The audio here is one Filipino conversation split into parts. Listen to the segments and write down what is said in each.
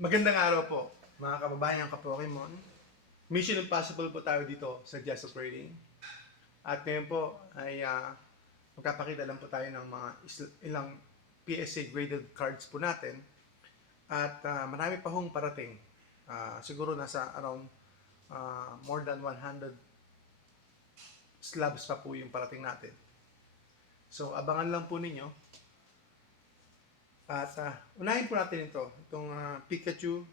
Magandang araw po, mga kababayan ka-Pokemon. Mission Impossible po tayo dito sa Jess of Trading. At ngayon po ay magkapakita lang po tayo ng mga ilang PSA graded cards po natin. At marami pa hong parating. Siguro nasa around more than 100 slabs pa po yung parating natin. So abangan lang po ninyo. At unahin po natin itong Pikachu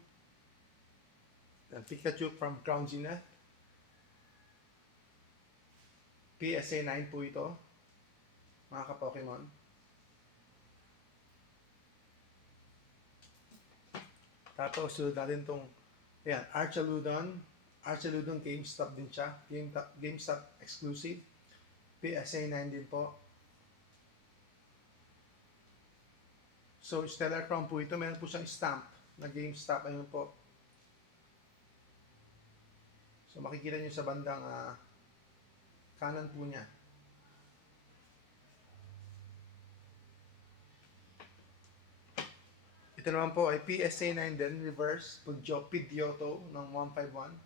from Crown Zenith. PSA 9 po ito, mga ka-Pokemon. Tapos sunod natin itong Archaludon GameStop din siya. GameStop exclusive. PSA 9 din po. So, Stellar Crown po ito. Meron po siyang stamp na GameStop. Ayun po. So, makikita nyo sa bandang kanan po niya. Ito naman po ay PSA 9 din. Reverse. Pidgeotto ng 151.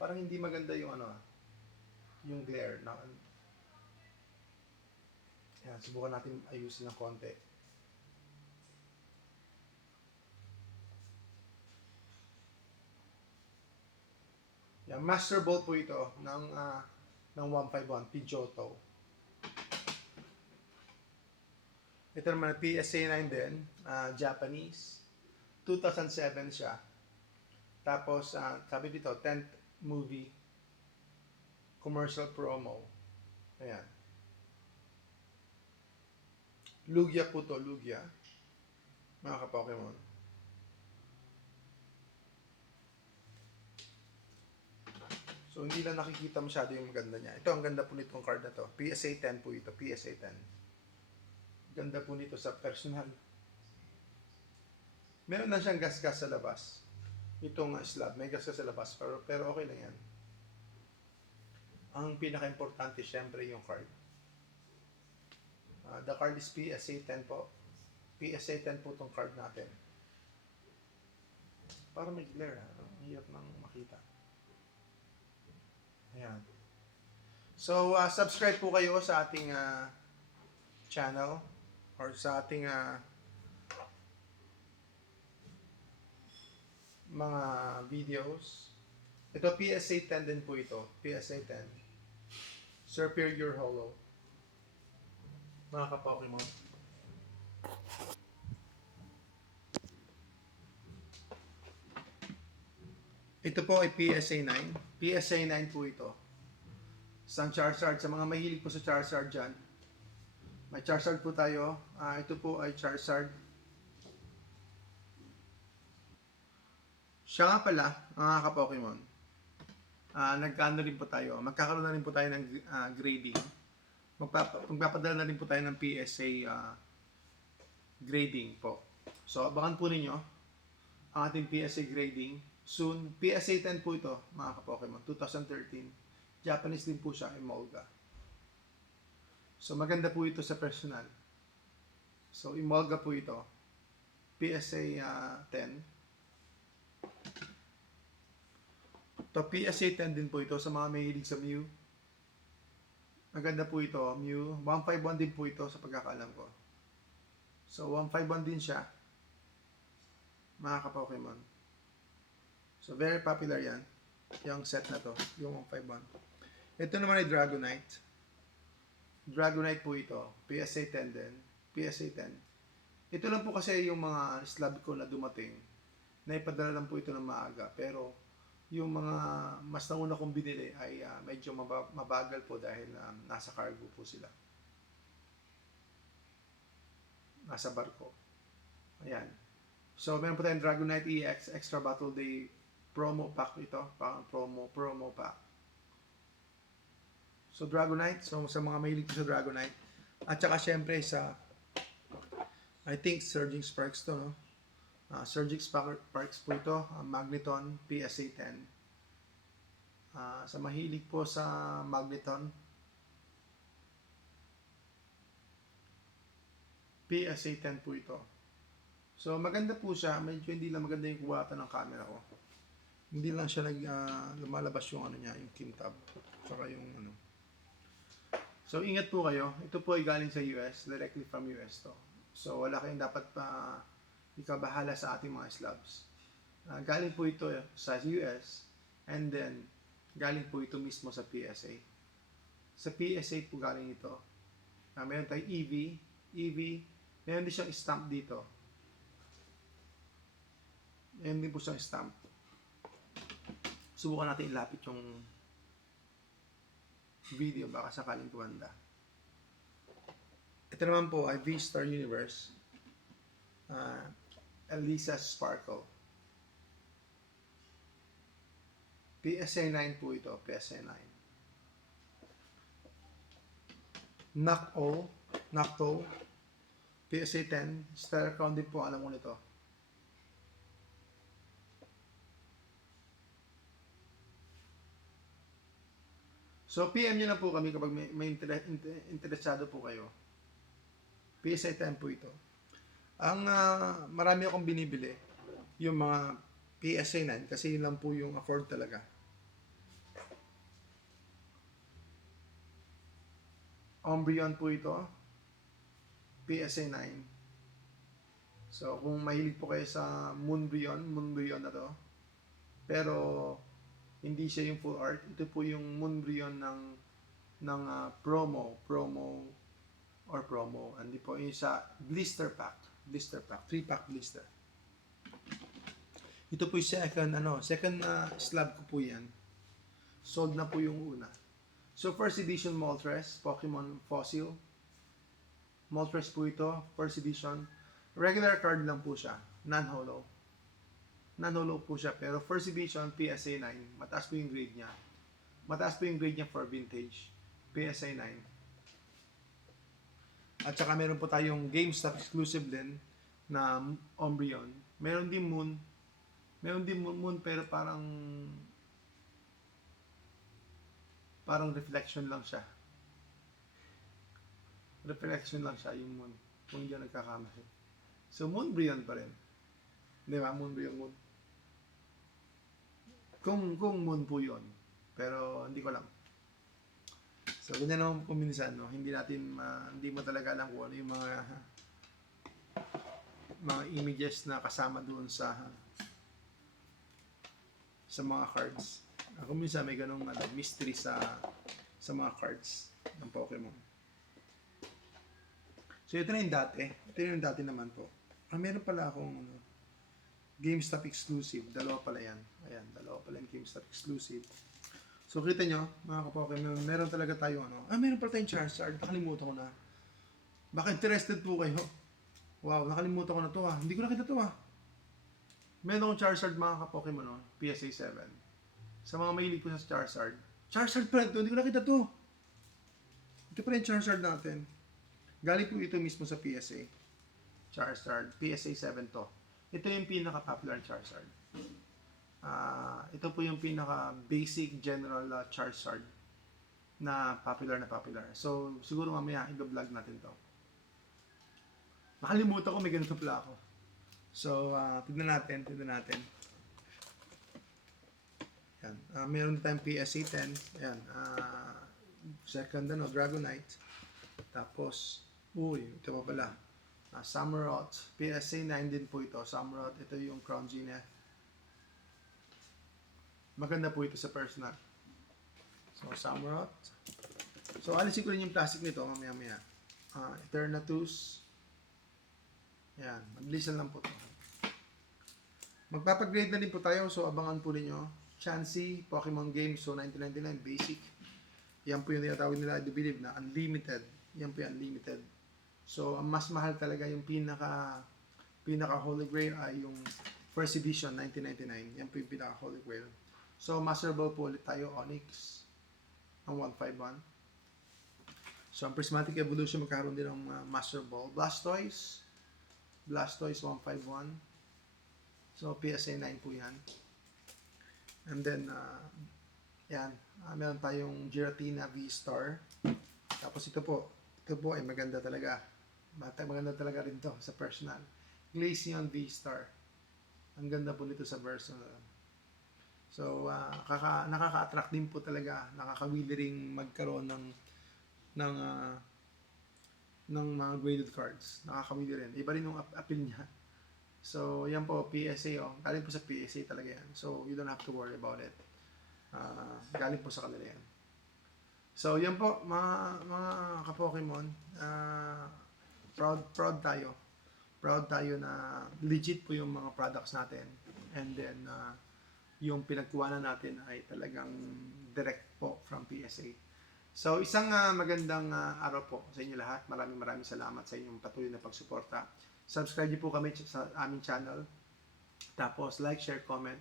Parang hindi maganda yung yung glare. Yan, subukan natin ayusin ng konti. Yan, Master Ball po ito ng 151, Pidgeotto. Ito naman PSA 9 din, Japanese. 2007 siya. Tapos, sabi dito, 10th movie commercial promo. Ayan. Lugia po to, Lugia. Mga ka-Pokemon. So, hindi lang nakikita masyado yung maganda niya. Ito, ang ganda po nitong card na to. PSA 10 po ito. PSA 10. Ganda po nito sa personal. Meron na siyang gas-gas sa labas. Itong slab, may gas-gas sa labas. Pero okay lang yan. Ang pinaka-importante, syempre, yung card. The card is PSA 10 po. PSA 10 po itong card natin. Para may glare, hirap nang makita. Ayan. So, subscribe po kayo sa ating channel or sa ating mga videos. Ito, PSA 10 din po ito. PSA 10. Superior Hollow. Mga ka-Pokemon. Ito po ay PSA 9. PSA 9 po ito. Isang Charizard. Sa mga mahilig po sa Charizard dyan. May Charizard po tayo. Ito po ay Charizard. Siya nga pala, mga ka-Pokemon. Nagkano rin po tayo. Magkakaroon na rin po tayo ng grading. Magpapadala na rin po tayo ng PSA grading po. So, abangan po ninyo ang ating PSA grading. Soon, PSA 10 po ito, mga ka-Pokemon, 2013. Japanese din po siya, Emolga. So, maganda po ito sa personal. So, Emolga po ito. PSA 10. To PSA 10 din po ito sa mga mahilig sa Mew. Maganda po ito, Mew. 151 din po ito sa pagkakaalam ko. So, 151 din siya, mga ka-Pokemon. So, very popular yan. Yung set na to. Yung 151. Ito naman ay Dragonite. Dragonite po ito. PSA 10 din. PSA 10. Ito lang po kasi yung mga slab ko na dumating. Naipadala lang po ito ng maaga. Pero, yung mga mas nauna kong binili ay medyo mabagal po dahil nasa cargo po sila. Nasa barko. Ayan. So, meron po tayong Dragonite EX Extra Battle Day promo pack ito. Promo pack. So, Dragonite. So, sa mga mahilig sa Dragonite. At saka, syempre, sa I think, Surging Sparks to, no? Surging Sparks po ito. Magneton PSA 10. Sa mahilig po sa Magneton, PSA 10 po ito. So, maganda po siya. Medyo hindi lang maganda yung kuwatan ng camera ko. Hindi lang siya lumalabas yung ano niya, yung kintab. Saka yung ano. So, ingat po kayo. Ito po ay galing sa US, directly from US to. So, wala kayong dapat pa ikabahala sa ating mga slabs. Galing po ito sa US, and then, galing po ito mismo sa PSA. Sa PSA po galing ito. Meron tayong EV, meron din siyang stamp dito. Meron din po siyang stamp. Subukan natin ilapit yung video, baka sakaling kumanda. Ito naman po ay V-Star Universe. Elisa Sparkle. PSA 9 po ito, PSA 9. Nacto, PSA 10, Stellar Crown din po, alam ko nito. So, PM nyo na po kami kapag may interesado po kayo. PSA 10 po ito. Ang marami akong binibili, yung mga PSA 9, kasi yun lang po yung afford talaga. Umbreon po ito. PSA 9. So, kung mahilig po kayo sa Moonbreon na to. Pero, hindi siya yung full art. Ito po yung Moonbreon ng promo. Hindi po yung sa blister pack. 3-pack blister. Ito po yung second slab ko po yan. Sold na po yung una. So, first edition Moltres, Pokemon Fossil. Moltres po ito, first edition. Regular card lang po siya, non-holo. Non-holo po siya, pero first edition, PSA 9. Mataas po yung grade niya. Mataas po yung grade niya for vintage. PSA 9. At saka meron po tayong GameStop exclusive din na Umbreon. Meron din Moon. Pero parang reflection lang siya. Yung Moon. Kung hindi nagkakamali. So, Moonbreon pa rin. Di ba? Moon. Kung Moon po yun. Pero, hindi ko alam. So, ganyan naman po minsan, no? Hindi mo talaga alam kung ano yung mga images na kasama doon sa mga cards. Ako minsan may ganong mystery sa mga cards ng Pokemon. So, ito na yung dati. Ito yung dati naman po. Meron pala akong GameStop exclusive. Dalawa pala yan. Ayan, dalawa pala yung GameStop exclusive. So, kita nyo, mga ka-Pokemon, meron talaga tayo meron pala tayong Charizard. Nakalimutan ko na. Baka interested po kayo. Wow, nakalimutan ko na to Hindi ko nakita to Meron akong Charizard, mga ka-Pokemon, PSA 7. Sa mga mahilig po sa Charizard. Charizard pa rin to, hindi ko nakita to. Ito pa rin yung Charizard natin. Galing po ito mismo sa PSA. Charizard, PSA 7 to. Ito yung pinaka-popular Charizard. Ito po yung pinaka-basic general Charizard na popular. So, siguro mamaya i-vlog natin to. Nakalimutan ko, may ganito pala ako. So, tignan natin. Yan. Meron tayong PSA 10. Yan. Second, Dragonite. Tapos, ito pa pala. Samurott. PSA 9 din po ito. Samurott. Ito yung Crown Zenith. Maganda po ito sa personal. So, Samurott. So, alisin ko rin yung plastic nito mamaya. Eternatus. Yan. Maglisan lang po ito. Magpapagrade na din po tayo. So, abangan po ninyo. Chansey, Pokemon Game. So, 1999 basic. Yan po yung tinatawag nila, I believe, na unlimited. Yan po yung unlimited. So, ang mas mahal talaga yung pinaka Holy Grail ay yung first edition, 1999. Yan po yung pinaka Holy Grail. So, Master Ball po ulit tayo, Onix, ang 151. So, ang Prismatic Evolution, magkakaroon din ng Master Ball. Blastoise 151. So, PSA 9 po yan. And then, yan, meron tayong Giratina V-Star. Tapos ito po ay maganda talaga. Maganda talaga rin to sa personal. Glaceon V-Star. Ang ganda po nito sa verse. So, nakaka-attract din po talaga. Nakakawili ring magkaroon ng mga graded cards. Nakakawili rin. Iba rin yung appeal niya. So, yan po, PSA. Galing po sa PSA talaga yan. So, you don't have to worry about it. Galing po sa kanila yan. So, yan po, mga ka-Pokemon. Proud tayo. Proud tayo na legit po yung mga products natin. And then, yung pinagkuhanan natin ay talagang direct po from PSA. So, isang magandang araw po sa inyo lahat. Maraming salamat sa inyong patuloy na pagsuporta. Subscribe niyo po kami sa aming channel. Tapos, like, share, comment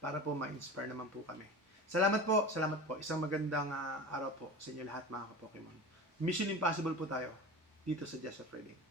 para po ma-inspire naman po kami. Salamat po. Isang magandang araw po sa inyo lahat mga ka-Pokemon. Mission Impossible po tayo dito sa Just of Reading.